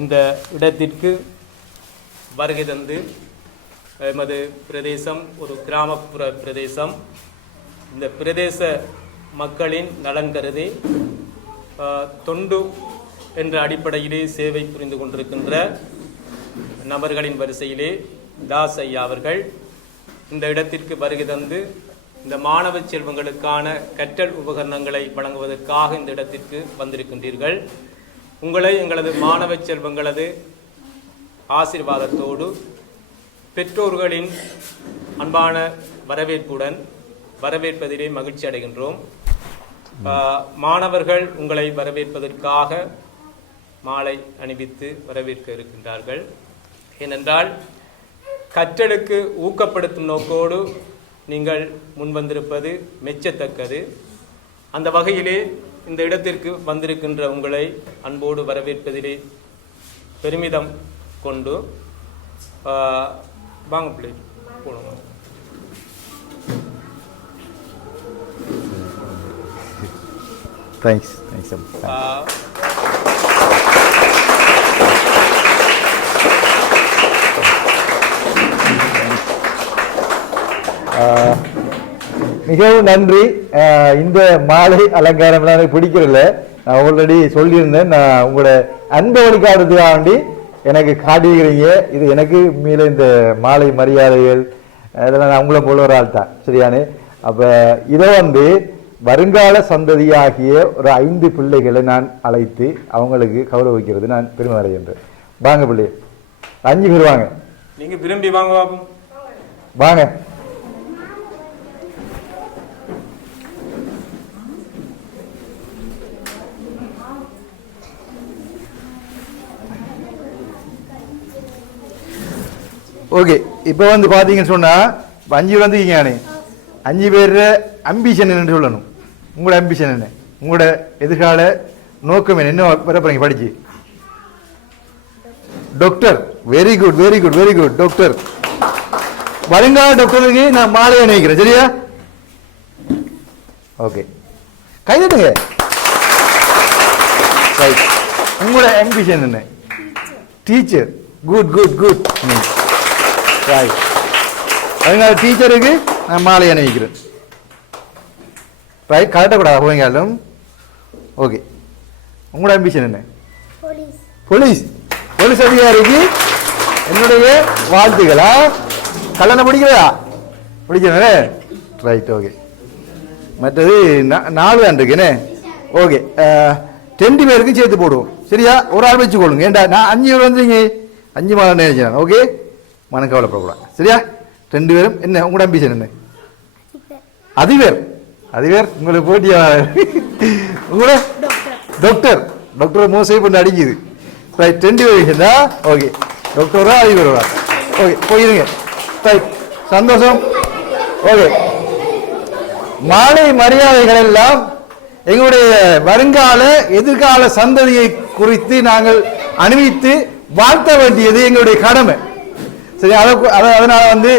இந்த இடத்திற்கு வருகை தந்து எமது பிரதேசம் ஒரு கிராமப்புற பிரதேசம். இந்த பிரதேச மக்களின் நலன் கருதி தொண்டு என்ற அடிப்படையிலே சேவை புரிந்து கொண்டிருக்கின்ற நபர்களின் வரிசையிலே தாஸ் ஐயா அவர்கள் இந்த இடத்திற்கு வருகை தந்து இந்த மாணவ செல்வங்களுக்கான கற்றல் உபகரணங்களை வழங்குவதற்காக இந்த இடத்திற்கு வந்திருக்கின்றீர்கள். உங்களை எங்களது மாணவ செல்வங்களது ஆசீர்வாதத்தோடு பெற்றோர்களின் அன்பான வரவேற்புடன் வரவேற்பதிலே மகிழ்ச்சி அடைகின்றோம். மாணவர்கள் உங்களை வரவேற்பதற்காக மாலை அணிவித்து வரவேற்க இருக்கின்றார்கள். ஏனென்றால் கற்றலுக்கு ஊக்கப்படுத்தும் நோக்கோடு நீங்கள் முன்வந்திருப்பது மெச்சத்தக்கது. அந்த வகையிலே இந்த இடத்திற்கு வந்திருக்கின்ற உங்களை அன்போடு வரவேற்பதிலே பெருமிதம் கொண்டு வாங்க பிள்ளை போடுங்க. தேங்க்ஸ். மிகவும் நன்றி. இந்த மாலை அலங்காரம்லாம் எனக்கு பிடிக்கிறதில்ல. நான் ஆல்ரெடி சொல்லியிருந்தேன். நான் உங்களோட அன்பை வழிகாட்டுறதுக்காக வேண்டி எனக்கு காட்டிக்கிறீங்க. இது எனக்கு மேலே இந்த மாலை மரியாதைகள் இதெல்லாம் நான் உங்களை போல ஒரு ஆள் தான், சரியானே. அப்போ இதை வருங்கால சந்ததியாகிய ஒரு 5 பிள்ளைகளை நான் அழைத்து அவங்களுக்கு கௌரவிக்கிறது நான் பெருமை அடைகின்றேன். வாங்க பிள்ளை, 5 பேர் வாங்க. நீங்க விரும்பி வாங்க வாங்க. ஓகே, இப்போ பார்த்தீங்கன்னு சொன்னால் 5 பேர் வந்துருக்கீங்க. 5 பேர் அம்பிஷன் என்னன்னு சொல்லணும். உங்களோட அம்பிஷன் என்ன, உங்களோட எதிர்கால நோக்கம் என்ன வர போறீங்க படிச்சு? Doctor. Very good very good very good. Doctor, வருங்கால டாக்டருக்கு நான் மாலை அணிவிக்கிறேன், சரியா? ஓகே, கைதட்டுங்க. ரைட். உங்களோட அம்பிஷன் என்ன? Teacher. Good good good. Right. வருங்கால டீச்சருக்கு நான் மாலை அணிவிக்கிறேன். ரைட், கரெக்டாக போவீங்களும். ஓகே, உங்களோட அம்பிஷன் என்ன? போலீஸ். போலீஸ் அதிகாரிக்கு என்னுடைய வாழ்த்துக்களா? கல்யாணம் பிடிக்கிறதா? பிடிக்கிறேன். Right, okay. மற்றது 4 தான் இருக்குன்னு. ஓகே, 2 பேருக்கும் சேர்த்து போடுவோம், சரியா? ஒரு ஆள் வச்சு கொள்ளுங்க. ஏண்டா நான் 5 பேர் வந்துங்க, 5 மாதம் நினைச்சேன். ஓகே, மனம் கவலைப்படக்கூடாது, சரியா? 2 பேரும் என்ன? உங்களோட அம்பிஷன் என்ன? அதிபர். உங்களுக்கு போட்டியா? உங்களோட டாக்டர். டாக்டர் மோசை பண்ணி அடிக்குது. ரைட், 2 பேர் தான். ஓகே, டாக்டரா அதிபரா? ஓகே, போயிருங்க. ரைட், சந்தோஷம். ஓகே, மாலை மரியாதைகள் எல்லாம் எங்களுடைய வருங்கால எதிர்கால சந்ததியை குறித்து நாங்கள் அணிவித்து வாழ்த்த வேண்டியது எங்களுடைய கடமை, சரி? அதனால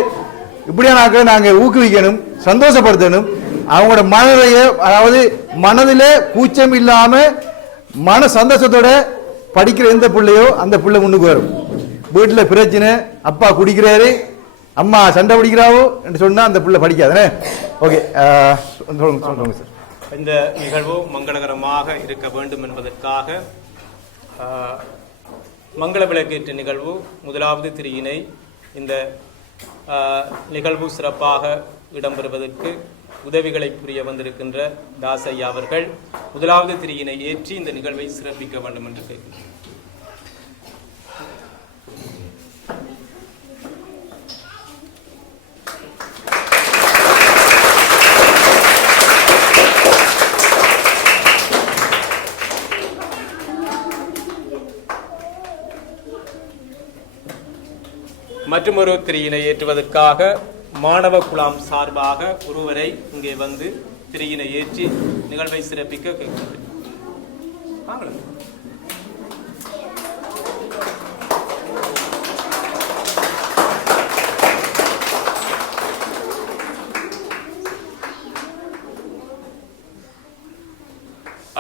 இப்படியான ஆட்களை நாங்கள் ஊக்குவிக்கணும், சந்தோஷப்படுத்தணும். அவங்களோட மனதைய, அதாவது மனதில் கூச்சம் இல்லாம மன சந்தோஷத்தோட படிக்கிற எந்த பிள்ளையோ அந்த பிள்ளை முன்னுக்கு வரும். வீட்டில் பிரச்சனை, அப்பா குடிக்கிறாரு, அம்மா சண்டை பிடிக்கிறாவோ என்று சொன்னா அந்த பிள்ளை படிக்காதானே. ஓகே, சொல்லுங்க சார். இந்த நிகழ்வு மங்களகரமாக இருக்க வேண்டும் என்பதற்காக மங்கள விளக்கேற்ற நிகழ்வு, முதலாவது திரியினை இந்த நிகழ்வு சிறப்பாக இடம்பெறுவதற்கு உதவிகளை புரிய வந்திருக்கின்ற தாசையா அவர்கள் முதலாவது திரியினை ஏற்றி இந்த நிகழ்வை சிறப்பிக்க வேண்டும் என்று கேட்கிறேன். மற்றொரு திரியினை ஏற்றுவதற்காக மாணவ குழாம் சார்பாக ஒருவரை இங்கே திரியினை ஏற்றி நிகழ்வை சிறப்பிக்க கேட்கிறேன்.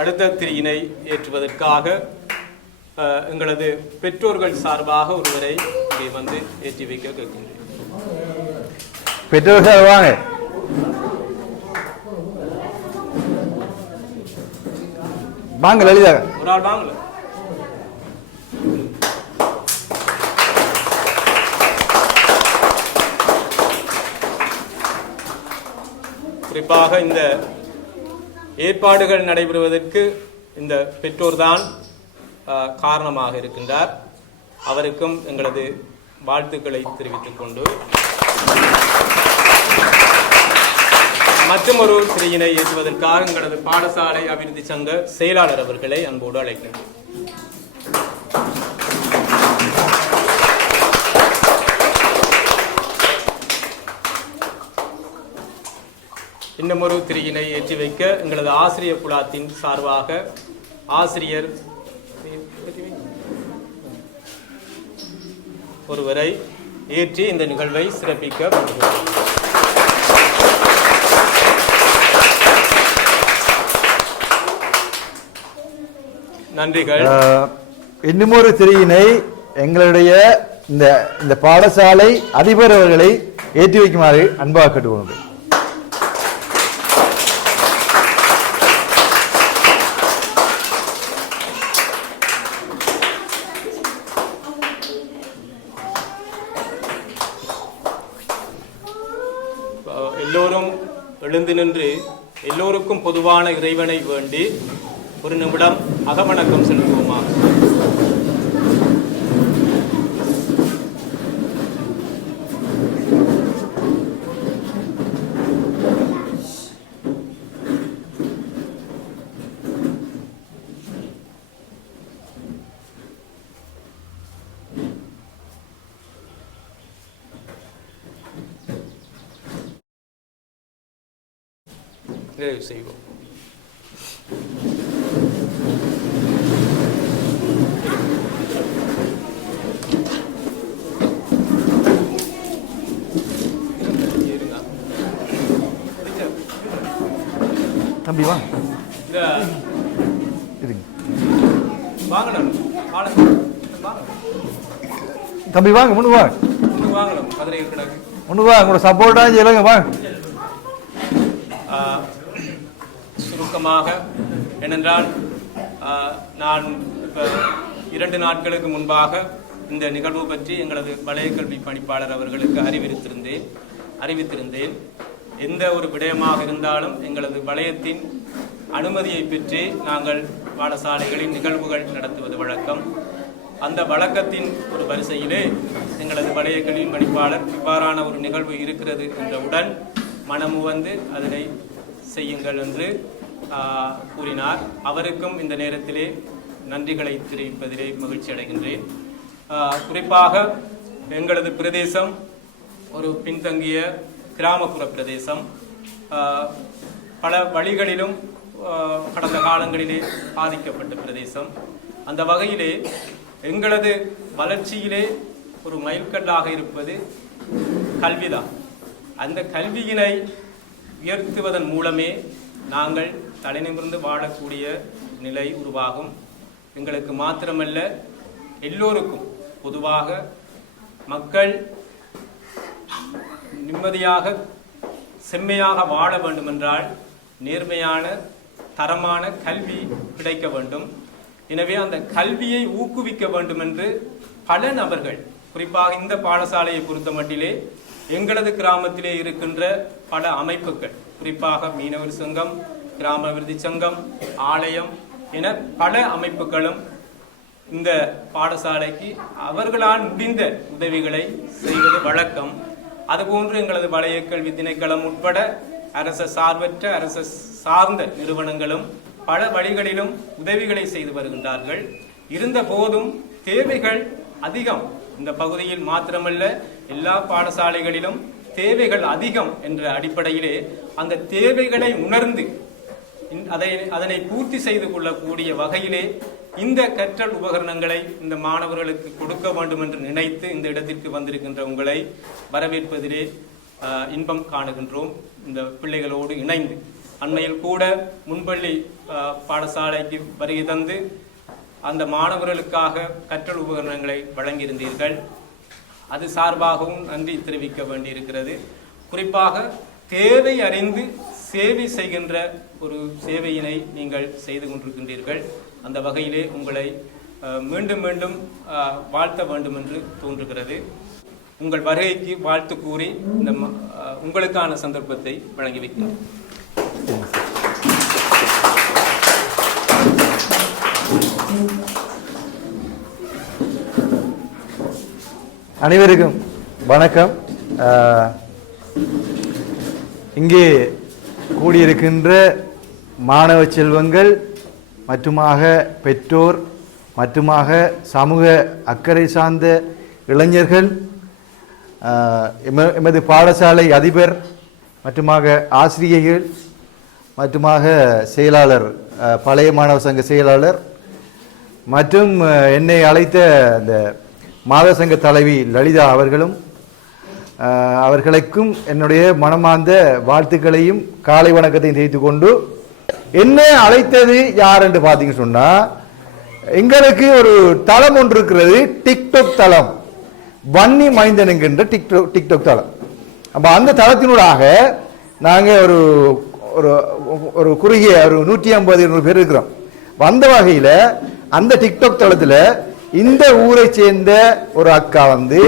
அடுத்த திரியினை ஏற்றுவதற்காக எங்களது பெற்றோர்கள் சார்பாக ஒருவரை இங்கே வந்து ஏற்றி வைக்க கேட்கின்றேன். பெற்றோர்கள் வாங்க. வாங்க லலிதா. ஒரு ஆள் வாங்கல. குறிப்பாக இந்த ஏற்பாடுகள் நடைபெறுவதற்கு இந்த பெற்றோர்தான் காரணமாக இருக்கின்றார். அவருக்கும் எங்களது வாழ்த்துக்களை தெரிவித்துக் கொண்டு மற்றும் ஒரு சிறையினை ஏற்றுவதற்காக எங்களது பாடசாலை அபிவிருத்தி சங்க செயலாளர் அவர்களை அன்போடு அழைக்கின்றேன். இன்னும் ஒரு திரியினை ஏற்றி வைக்க எங்களது ஆசிரியர் குழாத்தின் சார்பாக ஆசிரியர் ஒருவரை ஏற்றி இந்த நிகழ்வை சிறப்பிக்க நன்றிகள். இன்னும் ஒரு திரியினை எங்களுடைய இந்த பாடசாலை அதிபர் அவர்களை ஏற்றி வைக்குமாறு அன்பாக கேட்டுக்கொள்கிறேன். எல்லோரும் எழுந்து நின்று எல்லோருக்கும் பொதுவான இறைவனை வேண்டி ஒரு நிமிடம் அகவணக்கம் செலுத்துவோமா? நிறைவு செய்வோம். தம்பி வாங்க. தம்பி வாங்க, முன்னு வாங்க. முன்னு வாங்க, உங்களோட சப்போர்ட்டா செய்யலங்க வாங்க. சுருக்கமாக ஏனென்றால் நான் இப்போ 2 நாட்களுக்கு முன்பாக இந்த நிகழ்வு பற்றி எங்களது வலய கல்வி பணிப்பாளர் அவர்களுக்கு அறிவித்திருந்தேன். எந்த ஒரு விடயமாக இருந்தாலும் எங்களது வலயத்தின் அனுமதியை பெற்று நாங்கள் பாடசாலைகளின் நிகழ்வுகள் நடத்துவது வழக்கம். அந்த வழக்கத்தின் ஒரு வரிசையிலே எங்களது வலய கல்வி பணிப்பாளர் இவ்வாறான ஒரு நிகழ்வு இருக்கிறது என்றவுடன் மனமு வந்து அதனை செய்யுங்கள் என்று கூறினார். அவருக்கும் இந்த நேரத்திலே நன்றிகளை தெரிவிப்பதிலே மகிழ்ச்சி அடைகின்றேன். குறிப்பாக எங்களது பிரதேசம் ஒரு பின்தங்கிய கிராமப்புற பிரதேசம். பல வழிகளிலும் கடந்த காலங்களிலே பாதிக்கப்பட்ட பிரதேசம். அந்த வகையிலே எங்களது வளர்ச்சியிலே ஒரு மைல்கல்லாக இருப்பது கல்விதான். அந்த கல்வியினை உயர்த்துவதன் மூலமே நாங்கள் தலைநிமிர்ந்து வாழக்கூடிய நிலை உருவாகும். எங்களுக்கு மாத்திரமல்ல, எல்லோருக்கும் பொதுவாக மக்கள் நிம்மதியாக செம்மையாக வாழ வேண்டுமென்றால் நேர்மையான தரமான கல்வி கிடைக்க வேண்டும். எனவே அந்த கல்வியை ஊக்குவிக்க வேண்டும் என்று பல நபர்கள், குறிப்பாக இந்த பாடசாலையை பொறுத்த மட்டிலே எங்களது கிராமத்திலே இருக்கின்ற பல அமைப்புகள், குறிப்பாக மீனவர் சங்கம், கிராம அபிவிருத்தி சங்கம், ஆலயம் என பல அமைப்புகளும் இந்த பாடசாலைக்கு அவர்களால் முடிந்த உதவிகளை செய்வது வழக்கம். அதுபோன்று எங்களது வலய கல்வி திணைக்களம் உட்பட அரச சார்பற்ற அரசு சார்ந்த நிறுவனங்களும் பல வழிகளிலும் உதவிகளை செய்து வருகின்றார்கள். இருந்த போதும் தேவைகள் அதிகம். இந்த பகுதியில் மாத்திரமல்ல, எல்லா பாடசாலைகளிலும் தேவைகள் அதிகம் என்ற அடிப்படையிலே அந்த தேவைகளை உணர்ந்து அதனை பூர்த்தி செய்து கொள்ளக்கூடிய வகையிலே இந்த கற்றல் உபகரணங்களை இந்த மாணவர்களுக்கு கொடுக்க வேண்டும் என்று நினைத்து இந்த இடத்திற்கு வந்திருக்கின்ற உங்களை வரவேற்பதிலே இன்பம் காணுகின்றோம். இந்த பிள்ளைகளோடு இணைந்து அண்மையில் கூட முன்பள்ளி பாடசாலைக்கு வருகை தந்து அந்த மாணவர்களுக்காக கற்றல் உபகரணங்களை வழங்கியிருந்தீர்கள். அது சார்பாகவும் நன்றி தெரிவிக்க வேண்டியிருக்கிறது. குறிப்பாக தேவை அறிந்து சேவை செய்கின்ற ஒரு சேவையினை நீங்கள் செய்து கொண்டிருக்கின்றீர்கள். அந்த வகையிலே உங்களை மீண்டும் மீண்டும் வாழ்த்த வேண்டும் என்று தோன்றுகிறது. உங்கள் வருகைக்கு வாழ்த்து கூறி இந்த உங்களுக்கான சந்தர்ப்பத்தை வழங்கி வைக்கிறேன். அனைவருக்கும் வணக்கம். இங்கே கூடியிருக்கின்ற மாணவ செல்வங்கள் மற்றுமாக பெற்றோர் மற்றுமாக சமூக அக்கறை சார்ந்த இளைஞர்கள், எமது பாடசாலை அதிபர் மற்றுமாக ஆசிரியர்கள் மற்றுமாக செயலாளர், பழைய மாணவ சங்க செயலாளர் மற்றும் என்னை அழைத்த இந்த மாத சங்க தலைவி லலிதா அவர்களும் அவர்களுக்கும் என்னுடைய மனமார்ந்த வாழ்த்துக்களையும் காலை வணக்கத்தையும் தெரிவித்துக் கொண்டு, என்ன அழைத்தது யார் என்று பார்த்தீங்கன்னு சொன்னா, எங்களுக்கு ஒரு தளம் ஒன்று இருக்கிறது, டிக்டாக் தளம், வன்னி மைந்தன் என்கின்ற டிக்டாக் தளம். அப்ப அந்த தளத்தினூடாக நாங்கள் ஒரு ஒரு குறுகிய ஒரு 150-200 பேர் இருக்கிறோம். வந்த வகையில் அந்த டிக்டாக் தளத்தில் இந்த ஊரை சேர்ந்த ஒரு அக்கா வந்து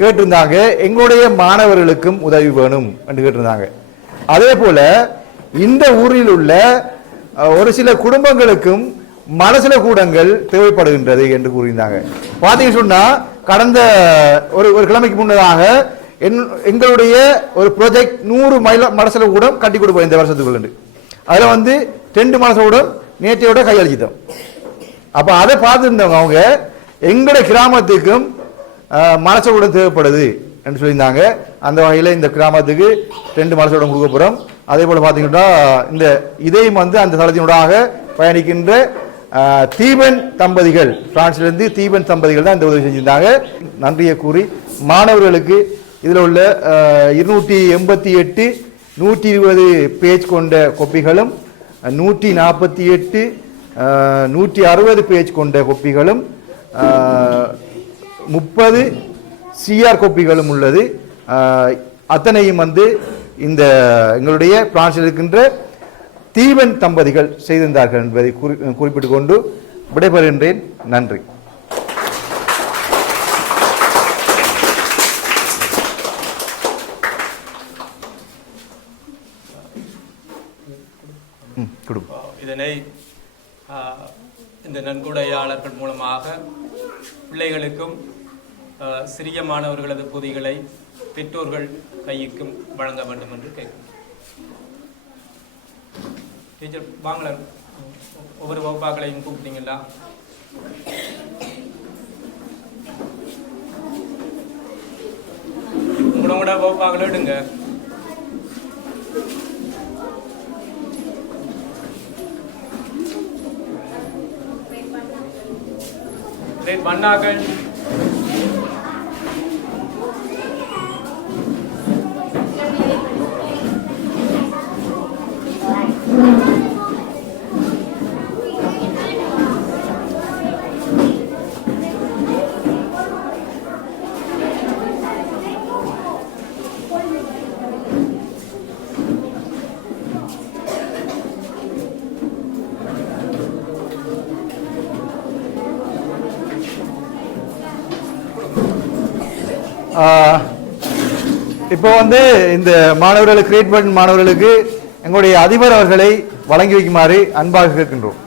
கேட்டிருந்தாங்க, எங்களுடைய மாணவர்களுக்கும் உதவி வேணும் என்று கேட்டிருந்தாங்க. அதே போல இந்த ஊரில் உள்ள ஒரு சில குடும்பங்களுக்கும் மனசில கூடங்கள் தேவைப்படுகின்றது என்று கூறியிருந்தாங்க. பார்த்தீங்கன்னு சொன்னா, கடந்த ஒரு கிழமைக்கு முன்னதாக எங்களுடைய ஒரு ப்ராஜெக்ட் 100 மனசில கூடம் கட்டி கொடுப்போம் இந்த வருஷத்துக்குள்ள. அதுல வந்து 2 மனசில கூடம் நேற்றையோட கையளிச்சிட்டோம். அப்ப அதை பார்த்துருந்தவங்க அவங்க எங்களுடைய கிராமத்துக்கும் மனசோடம் தேவைப்படுது என்று சொல்லியிருந்தாங்க. அந்த வகையில் இந்த கிராமத்துக்கு 2 மனசோடம் கொடுக்க போகிறோம். அதே போல் பார்த்தீங்கன்னா இந்த இதையும் வந்து அந்த தளத்தினூடாக பயணிக்கின்ற தீபன் தம்பதிகள், பிரான்சிலிருந்து தீபன் தம்பதிகள் தான் இந்த உதவி செஞ்சிருந்தாங்க. நன்றியை கூறி மாணவர்களுக்கு இதில் உள்ள 288 120 பேஜ் கொண்ட கொப்பிகளும் 148 160 பேஜ் கொண்ட கொப்பிகளும் 30 சிஆர் கோப்பிகளும் உள்ளது. அத்தனையும் வந்து இந்த எங்களுடைய பிரான்சில் இருக்கின்ற தீபன் தம்பதிகள் செய்திருந்தார்கள் என்பதை குறிப்பிட்டுக் கொண்டு விடைபெறுகின்றேன். நன்றி. இதனை இந்த நன்கொடையாளர்கள் மூலமாக பிள்ளைகளுக்கும் சிறிய மாணவர்களது பொதிகளை பெற்றோர்கள் கைக்கும் வழங்க வேண்டும் என்று கேட்கிறேன். டீச்சர் வாங்கல, ஒவ்வொரு வகுப்பாக்களையும் கூப்பிட்டீங்களா? உங்களோட வகுப்பாக்களை எடுங்க. பண்ணாக்கள் இப்போ வந்து இந்த மாணவர்களுக்கு கிரியேட் பண்ண மாணவர்களுக்கு எங்களுடைய அதிபர் அவர்களை வழங்கி வைக்குமாறு அன்பாக கேட்கின்றோம்.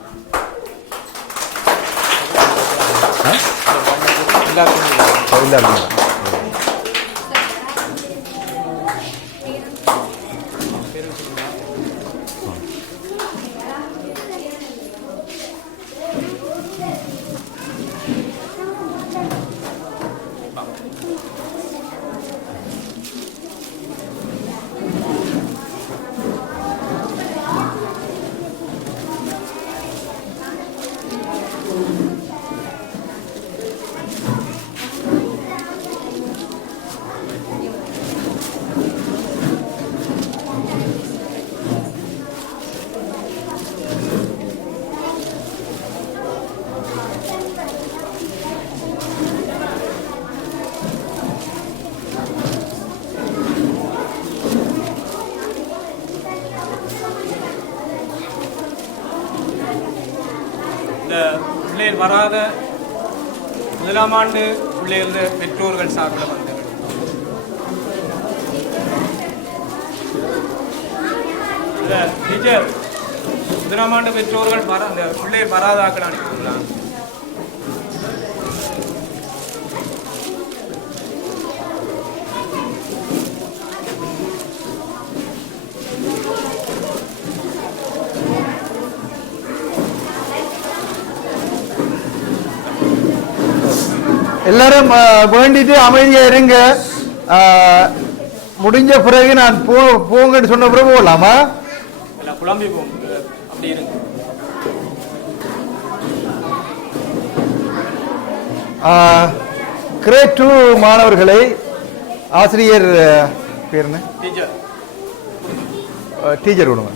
இந்த பிள்ளைகள் வராத முதலாம் ஆண்டு பிள்ளைகள பெற்றோர்கள் சார்பில் வந்து இந்த டீச்சர் முதலாம் ஆண்டு பெற்றோர்கள் அந்த பிள்ளைகள் வராதாக்கள் அனுப்பிவிடலாம். எல்லாரும் வேண்டிட்டு அமைதியா இருங்க. முடிஞ்ச பிறகு நான் போங்கன்னு சொன்ன பிறகு போகலாமா? குழம்பி போங்க அப்படி இருங்க. கிரேட் 2 மாணவர்களை ஆசிரியர் பேர் என்ன? டீச்சர் விடுங்க.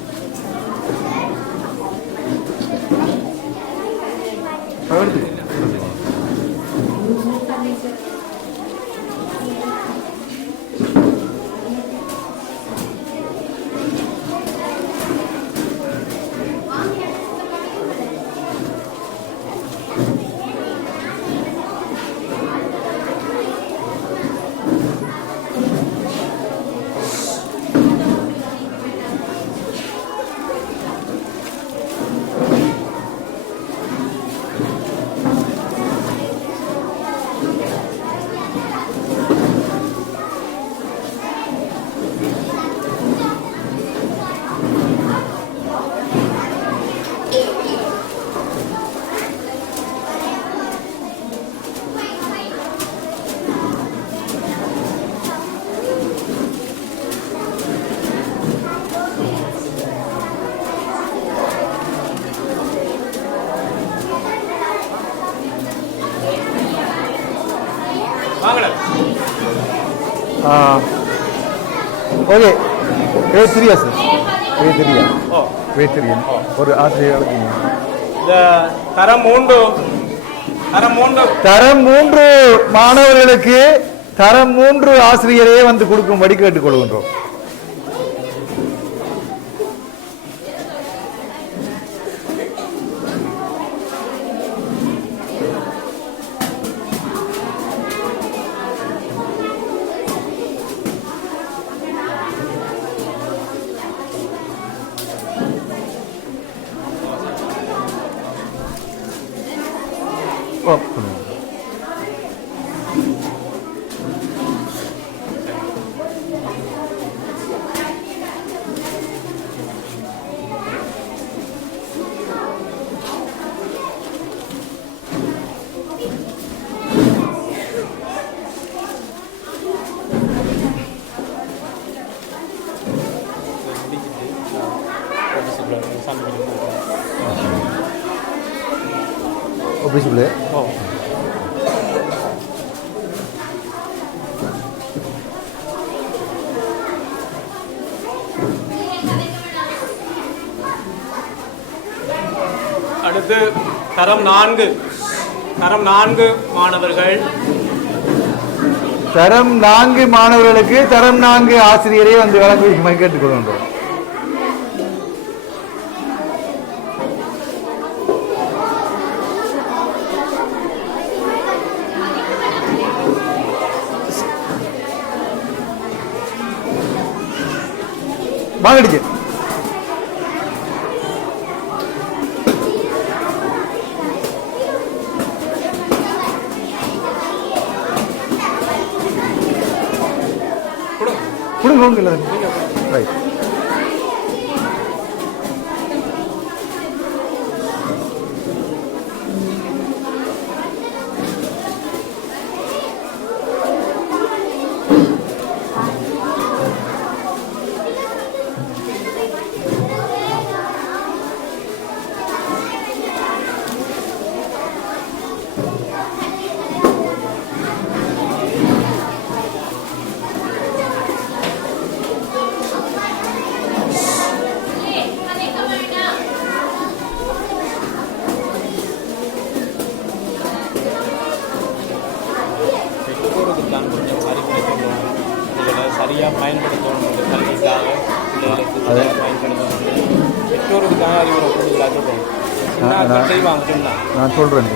Okay, great 3 sir. கிரேட் 3 ஒரு ஆசிரியர்களுக்கு தரம் 3 மாணவர்களுக்கு தரம் 3 ஆசிரியரே வந்து கொடுக்கும்படி கேட்டுக்கொள்கின்றோம். ஆஃபீஸுக்குள்ளே அடுத்து தரம் 4 மாணவர்கள். தரம் 4 மாணவர்களுக்கு தரம் 4 ஆசிரியரே வந்து வழங்கும்படி கேட்டுக்கொள்கின்றோம். வாங்கடிச்சு கொடுங்க. ரைட். சரியாக பயன்படுத்தணும். இந்த கல்விக்காக பிள்ளைகளுக்கு பயன்படுத்தணும். பெற்றோருக்காக அறிவுரை கூடுதலாக போகணும். செய்வாங்க சொன்னா நான் சொல்கிறேன்.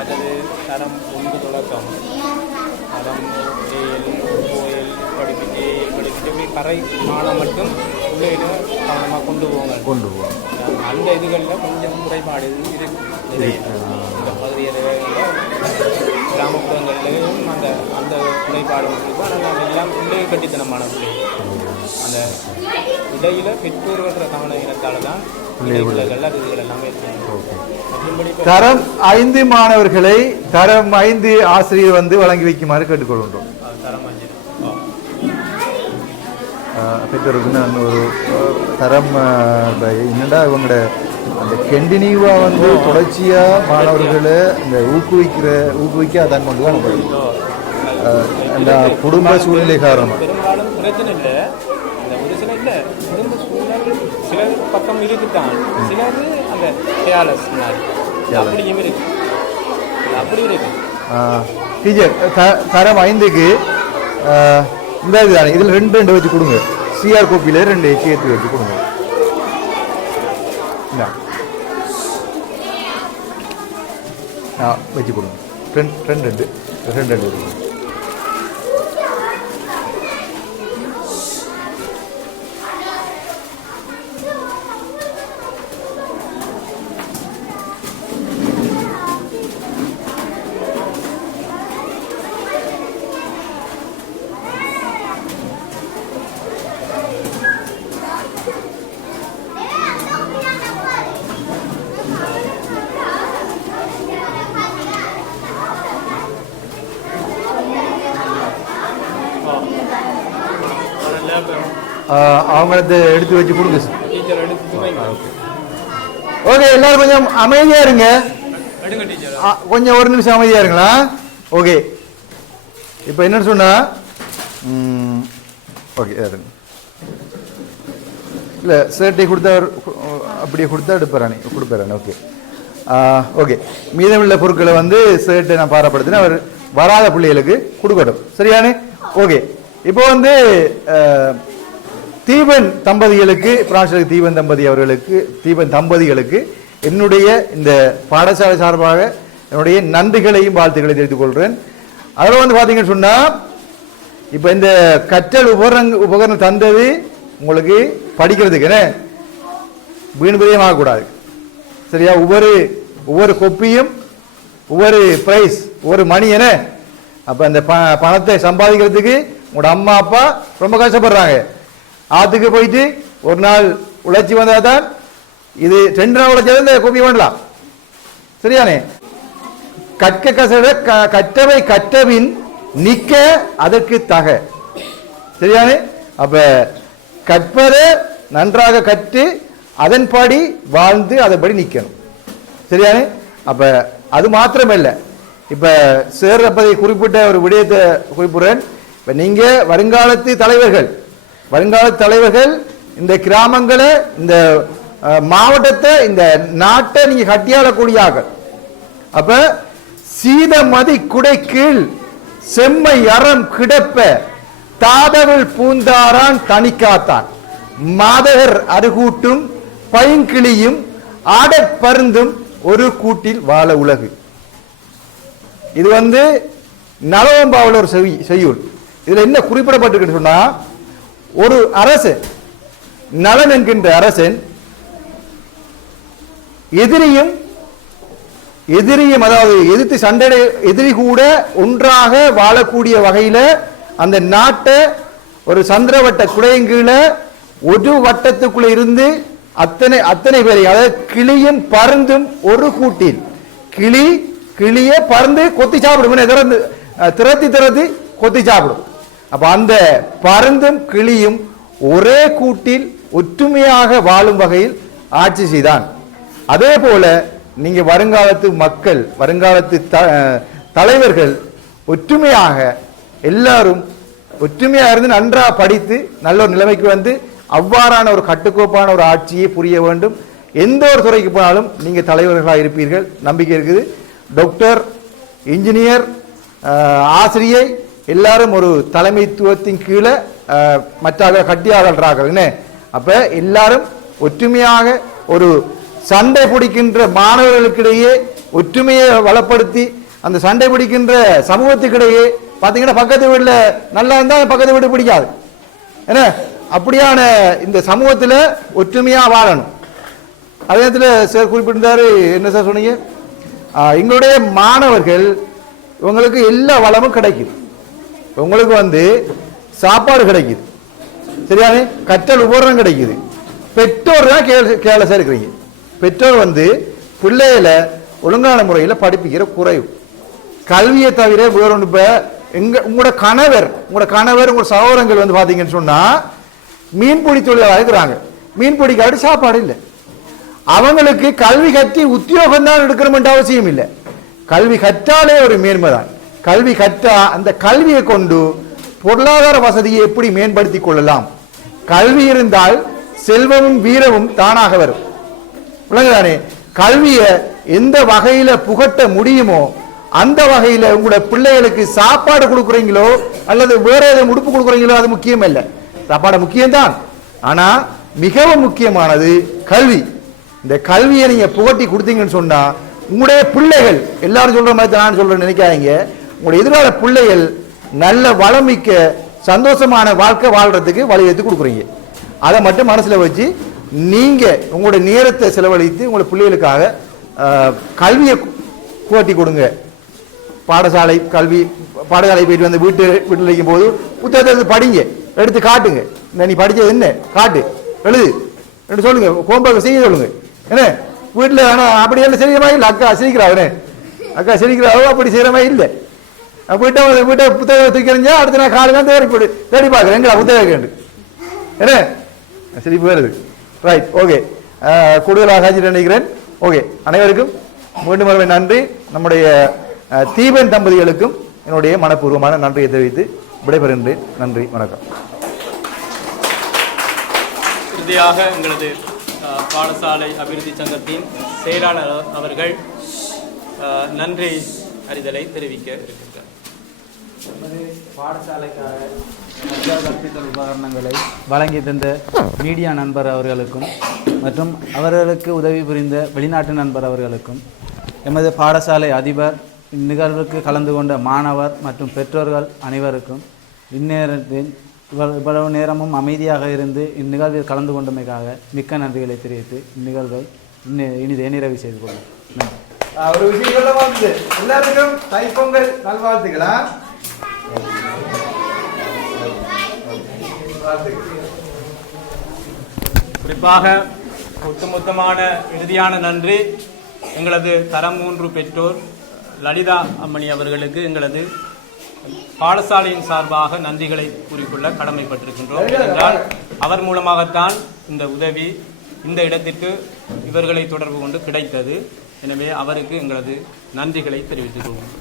அல்லது தரம் 1 தொடக்கம் தரம் ஏஎல் ஓஎல் படிப்பிட்டு படிப்பிட்டு கரை மானம் மட்டும் உள்ளே கவனமாக கொண்டு போவாங்க. அந்த இதுகளில் கொஞ்சம் குறைபாடு இருக்கு. இந்த பகுதியில் கிராமப்புறங்கள்லையும் அந்த அந்த குறைபாடு இருக்கும். ஆனால் எல்லாம் உள்ளே கட்டித்தனமான பிள்ளைகள் அந்த இடையில பெற்றோர்கள்ன்ற கவன இனத்தால் தான் பிள்ளைகள் இதுகள் எல்லாமே இருக்கு. தரம் 5 மாணவர்களை தரம் 5 ஆசிரியர் வந்து வழங்கி வைக்குமாறு கேட்டுக்கொள்கின்றோம். தரம் 5 பெற்றோருக்கு நான் ஒரு தரம் என்னடா இவங்களோட அந்த கண்டினியூவாக வந்து தொடர்ச்சியாக மாணவர்களை இந்த ஊக்குவிக்க அதான் கொண்டு தான் அந்த குடும்ப சூழ்நிலை காரணம் பெரும்பாலும் பிரச்சனை இல்லை. இந்த ஒரு சில இல்லை குடும்ப சூழ்நிலை சிலர் பக்கம் இருக்குதான், சிலர் அந்த கேர்லெஸ் அப்படியும் இருக்கு. அப்படி இருக்கு டீச்சர். தரம் 5க்கு இந்த இதுதானே இதில் 2 வச்சு கொடுங்க. சிஆர் கோப்பியில் 2 சேர்த்து வச்சு கொடுங்க. வச்சு கொடுங்க. 2 அவங்களது எடுத்து வச்சு கொடுங்க. ஓகே, எல்லாரும் கொஞ்சம் அமைதியா இருங்க. கொஞ்சம் ஒரு நிமிஷம் அமைதியா இருங்களா? ஓகே, இப்போ என்னன்னு சொன்னா ஓகே இல்லை சேட்டை கொடுத்தா அப்படியே கொடுத்தா கொடுப்பாரானே. ஓகே ஓகே, மீதமுள்ள பொருட்களை வந்து சேட்டை நான் பாரப்படுத்தினா அவர் வராத பிள்ளைகளுக்கு கொடுக்கட்டும். சரியானே? ஓகே, இப்போ வந்து தீபன் தம்பதிகளுக்கு பிரான்ஸ்ல தீபன் தம்பதிகளுக்கு என்னுடைய இந்த பாடசாலை சார்பாக என்னுடைய நன்றிகளையும் வாழ்த்துக்களையும் தெரிவித்துக் கொள்கிறேன். அதில் வந்து பார்த்தீங்கன்னு சொன்னால் இப்போ இந்த கற்றல் உபகரணம் தந்தது உங்களுக்கு படிக்கிறதுக்கு என்ன வீண் விரயமாகக்கூடாது. சரியா? ஒவ்வொரு கொப்பியும் ஒவ்வொரு பிரைஸ் ஒவ்வொரு மணி என்ன அப்போ அந்த பணத்தை சம்பாதிக்கிறதுக்கு உங்களோட அம்மா அப்பா ரொம்ப கஷ்டப்படுறாங்க. ஆற்றுக்கு போயிட்டு ஒரு நாள் உழைச்சி வந்தால் தான் இது 2 நாள் உழைச்சது இந்த கோப்பி பண்ணலாம். சரியானே? கற்றவை கற்றவின் நிக்க அதற்கு தக. சரியானே? அப்ப கற்பதை நன்றாக கற்று அதன்படி வாழ்ந்து அதன்படி நிற்கணும். சரியானே? அப்ப அது மாத்திரமல்ல, இப்ப சேர்ப்பதை குறிப்பிட்ட ஒரு விடயத்தை குறிப்பிடுறேன். இப்ப நீங்க வருங்காலத்து தலைவர்கள் இந்த கிராமங்களை இந்த மாவட்டத்தை இந்த நாட்டை நீங்க கட்டியாளக்கூடியார்கள். அப்ப சீதமதி குடை கீழ் செம்மை அறம் கிடப்ப தாதவள் பூந்தாரான் தனிக்காத்தான் மாதகர் அருகூட்டும் பைங்கிளியும் ஆடற்பருந்தும் ஒரு கூட்டில் வாழ உலகு. இது வந்து நலவம்பாவில் ஒரு செய்யுள். இதுல என்ன குறிப்பிடப்பட்டிருக்கு சொன்னா, ஒரு அரசன் நலன் என்கின்ற அரசன் எதிரியும் அதாவது எதிர்த்து சண்டை எதிரி கூட ஒன்றாக வாழக்கூடிய வகையில அந்த நாட்டை ஒரு சந்திரவட்ட குடையங்கீழ ஒரு வட்டத்துக்குள்ள இருந்து அத்தனை பேரை அதாவது கிளியும் பருந்தும் ஒரு கூட்டில் கிளிய பறந்து கொத்தி சாப்பிடும், திறத்தி கொத்தி சாப்பிடும். அப்ப அந்த பருந்தும் கிளியும் ஒரே கூட்டில் ஒற்றுமையாக வாழும் வகையில் ஆட்சி செய்தான். அதே போல நீங்க வருங்காலத்து மக்கள் வருங்காலத்து தலைவர்கள் ஒற்றுமையாக எல்லாரும் ஒற்றுமையாக இருந்து நன்றாக படித்து நல்ல ஒரு நிலைமைக்கு வந்து அவ்வாறான ஒரு கட்டுக்கோப்பான ஒரு ஆட்சியை புரிய வேண்டும். எந்த ஒரு துறைக்கு போனாலும் நீங்க தலைவர்களாக இருப்பீர்கள், நம்பிக்கை இருக்குது. டாக்டர், இன்ஜினியர், ஆசிரியை எல்லாரும் ஒரு தலைமைத்துவத்தின் கீழே மற்ற கட்டியாகிறார்கள் என்ன. அப்ப எல்லாரும் ஒற்றுமையாக ஒரு சண்டை பிடிக்கின்ற மாணவர்களுக்கிடையே ஒற்றுமையை வளப்படுத்தி அந்த சண்டை பிடிக்கின்ற சமூகத்துக்கிடையே பார்த்தீங்கன்னா பக்கத்து வீட்டில் நல்லா இருந்தால் பக்கத்து வீடு பிடிக்காது என்ன. அப்படியான இந்த சமூகத்தில் ஒற்றுமையாக வாழணும். அதே நேரத்தில் சார் குறிப்பிட்டிருந்தாரு, என்ன சார் சொன்னீங்க, எங்களுடைய மாணவர்கள் உங்களுக்கு எல்லா வளமும் கிடைக்குது. உங்களுக்கு சாப்பாடு கிடைக்குது, சரியானே, கற்றல் உபகரணம் கிடைக்குது. பெற்றோர் தான் கேர்லெஸ்ஸாக இருக்கிறீங்க. பெற்றோர் பிள்ளைகளை ஒழுங்கான முறையில் படிப்பிக்கிற குறைவு. கல்வியை தவிர வேற ஒன்று. இப்போ உங்களோட கணவர் உங்களோட சகோதரங்கள் பார்த்தீங்கன்னு சொன்னால் மீன்பிடி தொழிலாளர் இருக்கிறாங்க. மீன்பிடிக்காட்டி சாப்பாடு இல்லை. அவங்களுக்கு கல்வி கற்றி உத்தியோகம் தான் எடுக்கணும்ன்ற அவசியம் இல்லை. கல்வி கற்றாலே ஒரு மேன்மை தான். கல்வி கற்றா அந்த கல்வியை கொண்டு பொருளாதார வசதியை எப்படி மேம்படுத்தி கொள்ளலாம். கல்வி இருந்தால் செல்வமும் வீரமும் தானாக வரும். விளங்குதானே. கல்வியை எந்த வகையில புகட்ட முடியுமோ அந்த வகையில உங்களோட பிள்ளைகளுக்கு சாப்பாடு கொடுக்குறீங்களோ அல்லது வேற ஏதாவது உடுப்பு கொடுக்குறீங்களோ அது முக்கியம் இல்லை. சாப்பாடு முக்கியம்தான், ஆனா மிகவும் முக்கியமானது கல்வி. இந்த கல்வியை நீங்க புகட்டி கொடுத்தீங்கன்னு சொன்னா உங்களுடைய பிள்ளைகள், எல்லாரும் சொல்ற மாதிரி நான் சொல்றேன் நினைக்காதீங்க, உங்களுடைய எதிர்கால பிள்ளைகள் நல்ல வளமிக்க சந்தோஷமான வாழ்க்கை வாழ்றதுக்கு வழி எடுத்து கொடுக்குறீங்க. அதை மட்டும் மனசுல வச்சு நீங்க உங்களுடைய நேரத்தை செலவழித்து உங்களுடைய பிள்ளைகளுக்காக கல்வியை புகட்டி கொடுங்க. பாடசாலை போயிட்டு வீட்டில் வைக்கும் போது புத்தகத்தை படிங்க, எடுத்து காட்டுங்க. நீ படிச்சது என்ன காட்டு, எழுது என்று சொல்லுங்க. ஹோம்ஒர்க் செய்ய சொல்லுங்க. என்ன வீட்டில் ஆனால் அப்படி எல்லாம் செய்கிற மாதிரி இல்லை. அக்கா சிரிக்கிறாவே, அக்கா சிரிக்கிறாவோ அப்படி செய்கிற மாதிரி இல்லை. வீட்டை புத்தகம் தூக்கிறஞ்சா அடுத்த நான் காலையில் தேடி பார்க்குறேன் எங்களா புத்தகம் கேண்டு என்ன சிரிப்பு வருது. Right, okay. கூடுதலாக நினைக்கிறேன். ஓகே, அனைவருக்கும் மீண்டும் ஒருமுறை நன்றி. நம்முடைய தீபன் தம்பதிகளுக்கும் என்னுடைய மனப்பூர்வமான நன்றியை தெரிவித்து விடைபெறுகின்றேன். நன்றி, வணக்கம். இறுதியாக எங்களது பாடசாலை அபிவிருத்தி சங்கத்தின் செயலாளர் அவர்கள் நன்றி அறிதலை தெரிவிக்க இருக்கின்றார். பாடசாலைக்காக கற்பித்தல் உபகரணங்களை வழங்கி தந்த மீடியா நண்பர் அவர்களுக்கும் மற்றும் அவர்களுக்கு உதவி புரிந்த வெளிநாட்டு நண்பர் அவர்களுக்கும், எமது பாடசாலை அதிபர், இந்நிகழ்வுக்கு கலந்து கொண்ட மாணவர் மற்றும் பெற்றோர்கள் அனைவருக்கும் இந்நேரத்தில் இவ்வளவு நேரமும் அமைதியாக இருந்து இந்நிகழ்வில் கலந்து கொண்டமைக்காக மிக்க நன்றிகளை தெரிவித்து இந்நிகழ்வை இனிதே நிறைவு செய்து கொள்ளும். நன்றி. ஒரு விஷயம் வந்து எல்லாருக்கும் தைப்பொங்கல் நல்வாழ்த்துக்களா. குறிப்பாக ஒட்டுமொத்தமான இறுதியான நன்றி எங்களது தரம் 3 பெற்றோர் லலிதா அம்மணி அவர்களுக்கு எங்களது பாடசாலையின் சார்பாக நன்றிகளை கூறிக்கொள்ள கடமைப்பட்டிருக்கின்றோம். என்றால் அவர் மூலமாகத்தான் இந்த உதவி இந்த இடத்திற்கு இவர்களை தொடர்பு கொண்டு கிடைத்தது. எனவே அவருக்கு எங்களது நன்றிகளை தெரிவித்துக் கொள்வோம்.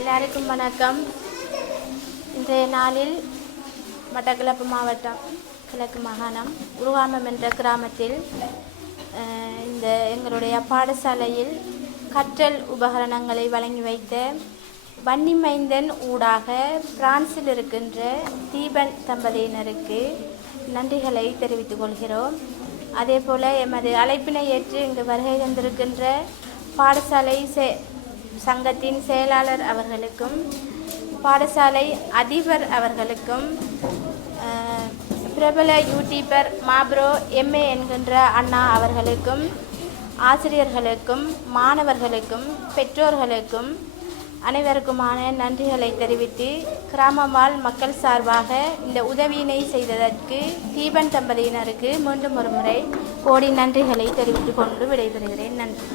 எல்லாருக்கும் வணக்கம். இன்றைய நாளில் மட்டக்களப்பு மாவட்டம் கிழக்கு மாகாணம் உருவாமம் என்ற கிராமத்தில் இந்த எங்களுடைய பாடசாலையில் கற்றல் உபகரணங்களை வழங்கி வைத்த வன்னிமைந்தன் ஊடாக பிரான்சில் இருக்கின்ற தீபன் தம்பதியினருக்கு நன்றிகளை தெரிவித்துக் கொள்கிறோம். அதே போல் எமது அழைப்பினை ஏற்று இங்கு வருகை தந்திருக்கின்ற பாடசாலை சங்கத்தின் செயலாளர் அவர்களுக்கும் பாடசாலை அதிபர் அவர்களுக்கும் பிரபல யூடியூபர் மாப்ரோ எம்ஏ என்கின்ற அண்ணா அவர்களுக்கும் ஆசிரியர்களுக்கும் மாணவர்களுக்கும் பெற்றோர்களுக்கும் அனைவருக்குமான நன்றிகளை தெரிவித்து கிராமவாழ் மக்கள் சார்பாக இந்த உதவியினை செய்ததற்கு தீபன் தம்பதியினருக்கு மீண்டும் ஒரு முறை கோடி நன்றிகளை தெரிவித்துக் கொண்டு விடைபெறுகிறேன். நன்றி.